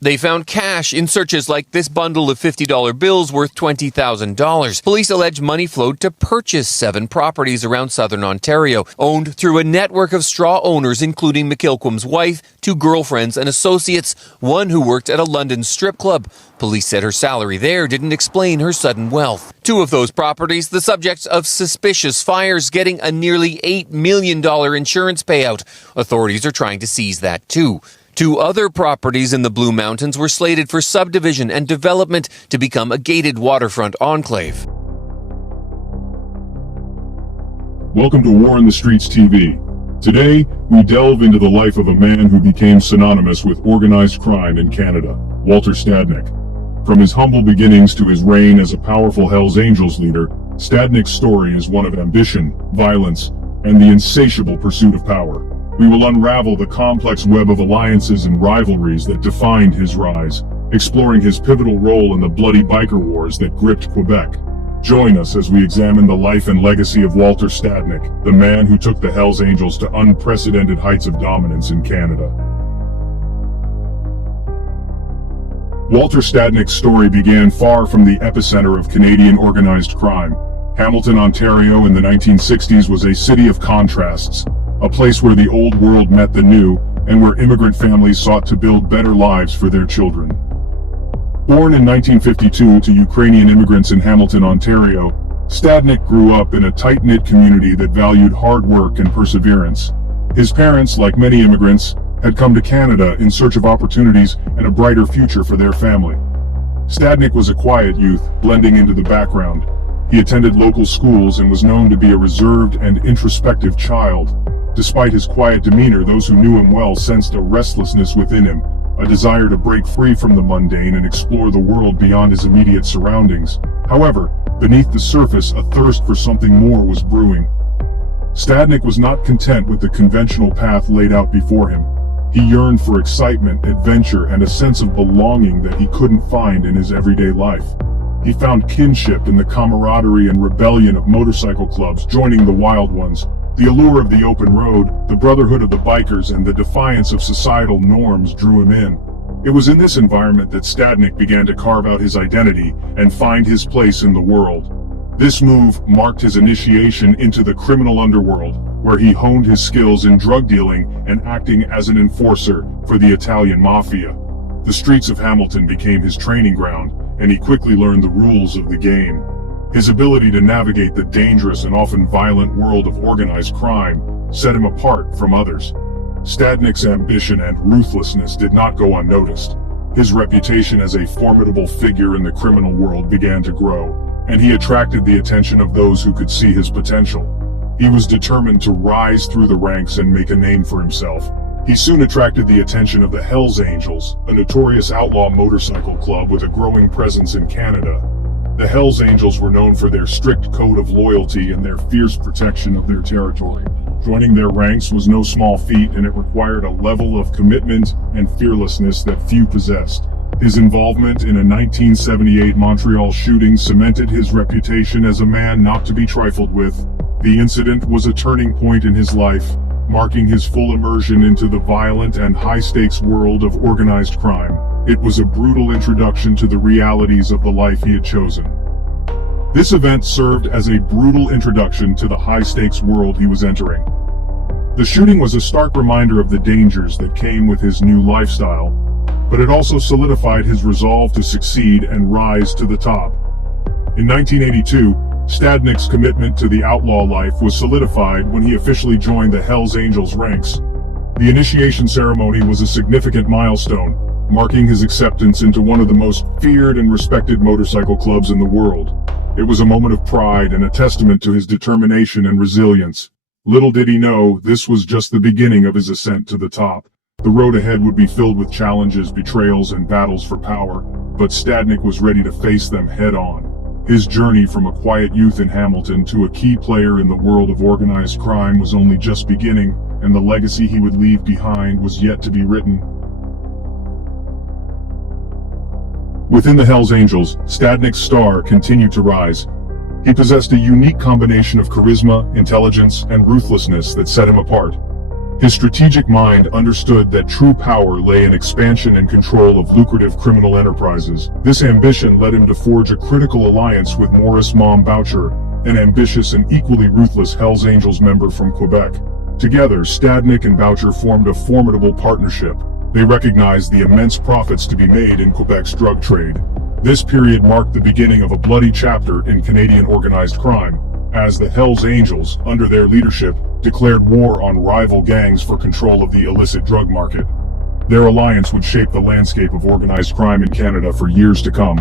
They found cash in searches like this bundle of $50 bills worth $20,000. Police allege money flowed to purchase 7 properties around southern Ontario, owned through a network of straw owners including McKilquam's wife, 2 girlfriends and associates, one who worked at a London strip club. Police said her salary there didn't explain her sudden wealth. 2 of those properties, the subjects of suspicious fires, getting a nearly $8 million insurance payout. Authorities are trying to seize that too. 2 other properties in the Blue Mountains were slated for subdivision and development to become a gated waterfront enclave. Welcome to War in the Streets TV. Today, we delve into the life of a man who became synonymous with organized crime in Canada, Walter Stadnick. From his humble beginnings to his reign as a powerful Hells Angels leader, Stadnick's story is one of ambition, violence, and the insatiable pursuit of power. We will unravel the complex web of alliances and rivalries that defined his rise, exploring his pivotal role in the bloody biker wars that gripped Quebec. Join us as we examine the life and legacy of Walter Stadnick, the man who took the Hells Angels to unprecedented heights of dominance in Canada. Walter Stadnick's story began far from the epicenter of Canadian organized crime. Hamilton, Ontario in the 1960s was a city of contrasts, a place where the old world met the new, and where immigrant families sought to build better lives for their children. Born in 1952 to Ukrainian immigrants in Hamilton, Ontario, Stadnick grew up in a tight-knit community that valued hard work and perseverance. His parents, like many immigrants, had come to Canada in search of opportunities and a brighter future for their family. Stadnick was a quiet youth, blending into the background. He attended local schools and was known to be a reserved and introspective child. Despite his quiet demeanor, those who knew him well sensed a restlessness within him, a desire to break free from the mundane and explore the world beyond his immediate surroundings. However, beneath the surface, a thirst for something more was brewing. Stadnick was not content with the conventional path laid out before him. He yearned for excitement, adventure, and a sense of belonging that he couldn't find in his everyday life. He found kinship in the camaraderie and rebellion of motorcycle clubs, joining the wild ones. The allure of the open road, the brotherhood of the bikers, and the defiance of societal norms drew him in. It was in this environment that Stadnick began to carve out his identity and find his place in the world. This move marked his initiation into the criminal underworld, where he honed his skills in drug dealing and acting as an enforcer for the Italian mafia. The streets of Hamilton became his training ground, and he quickly learned the rules of the game. His ability to navigate the dangerous and often violent world of organized crime set him apart from others. Stadnick's ambition and ruthlessness did not go unnoticed. His reputation as a formidable figure in the criminal world began to grow, and he attracted the attention of those who could see his potential. He was determined to rise through the ranks and make a name for himself. He soon attracted the attention of the Hells Angels, a notorious outlaw motorcycle club with a growing presence in Canada. The Hells Angels were known for their strict code of loyalty and their fierce protection of their territory. Joining their ranks was no small feat, and it required a level of commitment and fearlessness that few possessed. His involvement in a 1978 Montreal shooting cemented his reputation as a man not to be trifled with. The incident was a turning point in his life, marking his full immersion into the violent and high-stakes world of organized crime. It was a brutal introduction to the realities of the life he had chosen. This event served as a brutal introduction to the high-stakes world he was entering. The shooting was a stark reminder of the dangers that came with his new lifestyle, but it also solidified his resolve to succeed and rise to the top. In 1982, Stadnick's commitment to the outlaw life was solidified when he officially joined the Hells Angels ranks. The initiation ceremony was a significant milestone, marking his acceptance into one of the most feared and respected motorcycle clubs in the world. It was a moment of pride and a testament to his determination and resilience. Little did he know, this was just the beginning of his ascent to the top. The road ahead would be filled with challenges, betrayals, and battles for power, but Stadnick was ready to face them head-on. His journey from a quiet youth in Hamilton to a key player in the world of organized crime was only just beginning, and the legacy he would leave behind was yet to be written. Within the Hells Angels, Stadnick's star continued to rise. He possessed a unique combination of charisma, intelligence, and ruthlessness that set him apart. His strategic mind understood that true power lay in expansion and control of lucrative criminal enterprises. This ambition led him to forge a critical alliance with Maurice Boucher, an ambitious and equally ruthless Hells Angels member from Quebec. Together, Stadnik and Boucher formed a formidable partnership. They recognized the immense profits to be made in Quebec's drug trade. This period marked the beginning of a bloody chapter in Canadian organized crime, as the Hells Angels, under their leadership, declared war on rival gangs for control of the illicit drug market. Their alliance would shape the landscape of organized crime in Canada for years to come.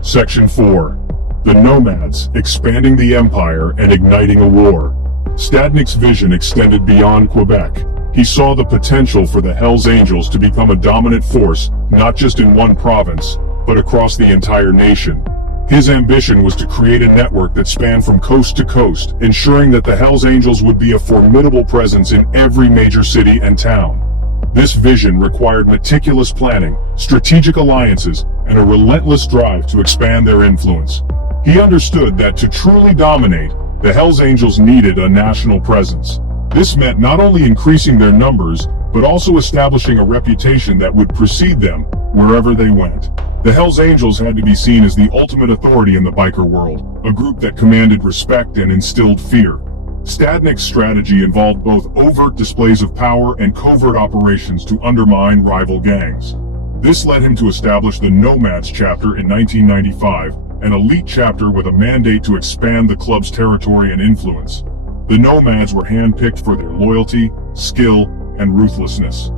Section 4. The Nomads, expanding the empire and igniting a war. Stadnik's vision extended beyond Quebec. He saw the potential for the Hells Angels to become a dominant force, not just in one province, but across the entire nation. His ambition was to create a network that spanned from coast to coast, ensuring that the Hells Angels would be a formidable presence in every major city and town. This vision required meticulous planning, strategic alliances, and a relentless drive to expand their influence. He understood that to truly dominate, the Hells Angels needed a national presence. This meant not only increasing their numbers, but also establishing a reputation that would precede them wherever they went. The Hells Angels had to be seen as the ultimate authority in the biker world, a group that commanded respect and instilled fear. Stadnik's strategy involved both overt displays of power and covert operations to undermine rival gangs. This led him to establish the Nomads chapter in 1995, an elite chapter with a mandate to expand the club's territory and influence. The Nomads were handpicked for their loyalty, skill, and ruthlessness.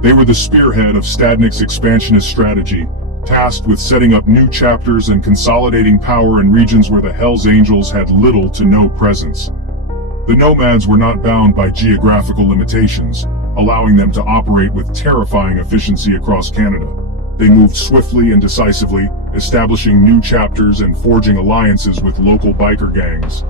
They were the spearhead of Stadnik's expansionist strategy, tasked with setting up new chapters and consolidating power in regions where the Hells Angels had little to no presence. The Nomads were not bound by geographical limitations, allowing them to operate with terrifying efficiency across Canada. They moved swiftly and decisively, establishing new chapters and forging alliances with local biker gangs.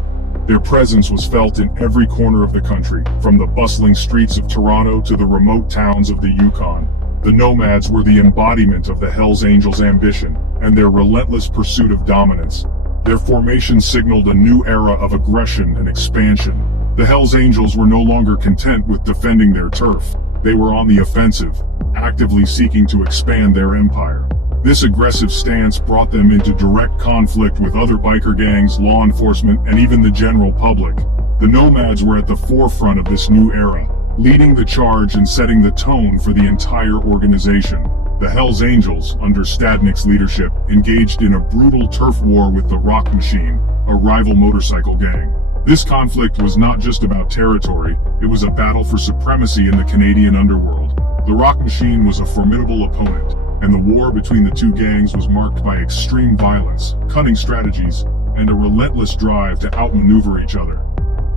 Their presence was felt in every corner of the country, from the bustling streets of Toronto to the remote towns of the Yukon. The Nomads were the embodiment of the Hells Angels' ambition and their relentless pursuit of dominance. Their formation signaled a new era of aggression and expansion. The Hells Angels were no longer content with defending their turf. They were on the offensive, actively seeking to expand their empire. This aggressive stance brought them into direct conflict with other biker gangs, law enforcement, and even the general public. The Nomads were at the forefront of this new era, leading the charge and setting the tone for the entire organization. The Hells Angels, under Stadnik's leadership, engaged in a brutal turf war with the Rock Machine, a rival motorcycle gang. This conflict was not just about territory, it was a battle for supremacy in the Canadian underworld. The Rock Machine was a formidable opponent, and the war between the two gangs was marked by extreme violence, cunning strategies, and a relentless drive to outmaneuver each other.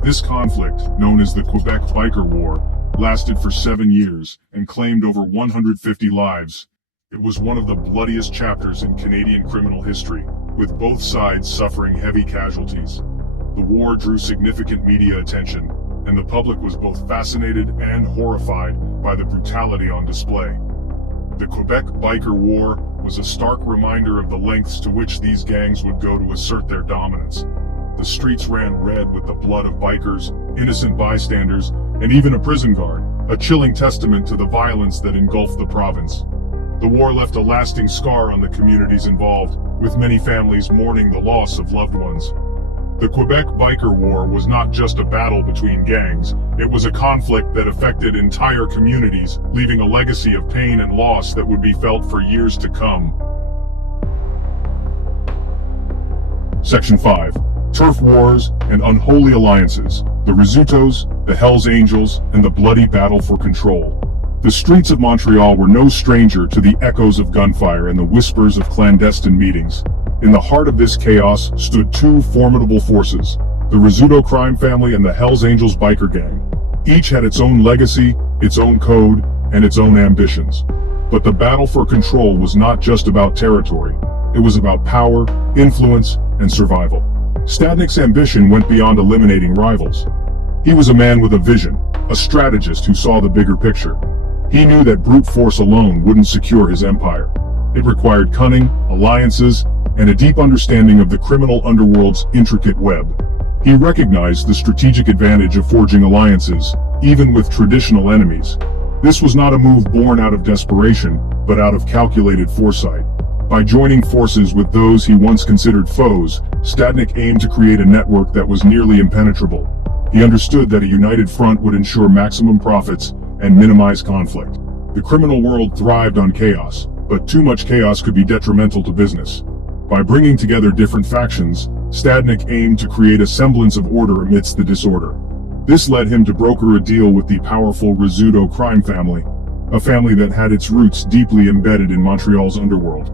This conflict, known as the Quebec Biker War, lasted for 7 years and claimed over 150 lives. It was one of the bloodiest chapters in Canadian criminal history, with both sides suffering heavy casualties. The war drew significant media attention, and the public was both fascinated and horrified by the brutality on display. The Quebec Biker War was a stark reminder of the lengths to which these gangs would go to assert their dominance. The streets ran red with the blood of bikers, innocent bystanders, and even a prison guard, a chilling testament to the violence that engulfed the province. The war left a lasting scar on the communities involved, with many families mourning the loss of loved ones. The Quebec Biker War was not just a battle between gangs, it was a conflict that affected entire communities, leaving a legacy of pain and loss that would be felt for years to come. Section 5. Turf Wars and Unholy Alliances, the Rizzutos, the Hells Angels, and the bloody battle for control. The streets of Montreal were no stranger to the echoes of gunfire and the whispers of clandestine meetings. In the heart of this chaos stood two formidable forces, the Rizzuto crime family and the Hells Angels biker gang. Each had its own legacy, its own code, and its own ambitions. But the battle for control was not just about territory. It was about power, influence, and survival. Stadnik's ambition went beyond eliminating rivals. He was a man with a vision, a strategist who saw the bigger picture. He knew that brute force alone wouldn't secure his empire. It required cunning, alliances, and a deep understanding of the criminal underworld's intricate web. He recognized the strategic advantage of forging alliances, even with traditional enemies. This was not a move born out of desperation, but out of calculated foresight. By joining forces with those he once considered foes, Stadnik aimed to create a network that was nearly impenetrable. He understood that a united front would ensure maximum profits and minimize conflict. The criminal world thrived on chaos, but too much chaos could be detrimental to business. By bringing together different factions, Stadnik aimed to create a semblance of order amidst the disorder. This led him to broker a deal with the powerful Rizzuto crime family, a family that had its roots deeply embedded in Montreal's underworld.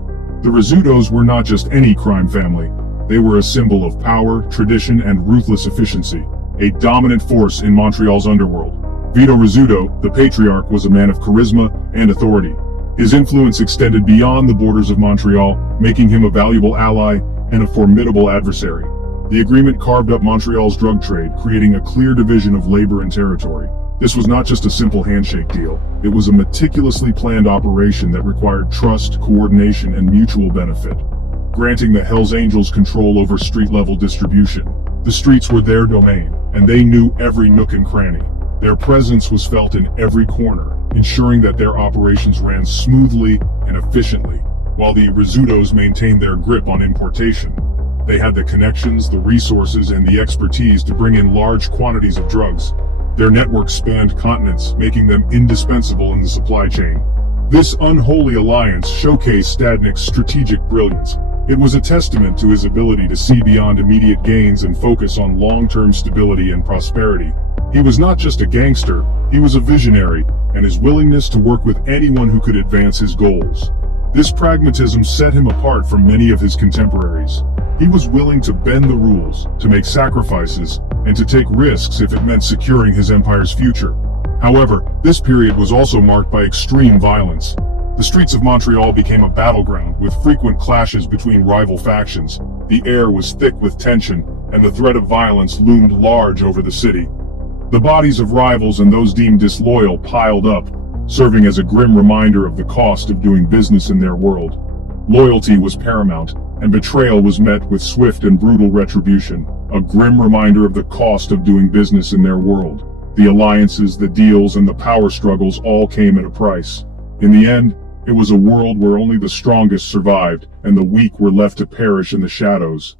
The Rizzutos were not just any crime family, they were a symbol of power, tradition, and ruthless efficiency, a dominant force in Montreal's underworld. Vito Rizzuto, the patriarch, was a man of charisma and authority. His influence extended beyond the borders of Montreal, making him a valuable ally and a formidable adversary. The agreement carved up Montreal's drug trade, creating a clear division of labor and territory. This was not just a simple handshake deal. It was a meticulously planned operation that required trust, coordination, and mutual benefit, granting the Hells Angels control over street-level distribution. The streets were their domain, and they knew every nook and cranny. Their presence was felt in every corner, ensuring that their operations ran smoothly and efficiently, while the Rizzutos maintained their grip on importation. They had the connections, the resources, and the expertise to bring in large quantities of drugs. Their network spanned continents, making them indispensable in the supply chain. This unholy alliance showcased Stadnik's strategic brilliance. It was a testament to his ability to see beyond immediate gains and focus on long-term stability and prosperity. He was not just a gangster, he was a visionary, and his willingness to work with anyone who could advance his goals. This pragmatism set him apart from many of his contemporaries. He was willing to bend the rules, to make sacrifices, and to take risks if it meant securing his empire's future. However, this period was also marked by extreme violence. The streets of Montreal became a battleground, with frequent clashes between rival factions. The air was thick with tension, and the threat of violence loomed large over the city. The bodies of rivals and those deemed disloyal piled up, serving as a grim reminder of the cost of doing business in their world. Loyalty was paramount, and betrayal was met with swift and brutal retribution, a grim reminder of the cost of doing business in their world. The alliances, the deals, and the power struggles all came at a price. In the end, it was a world where only the strongest survived, and the weak were left to perish in the shadows.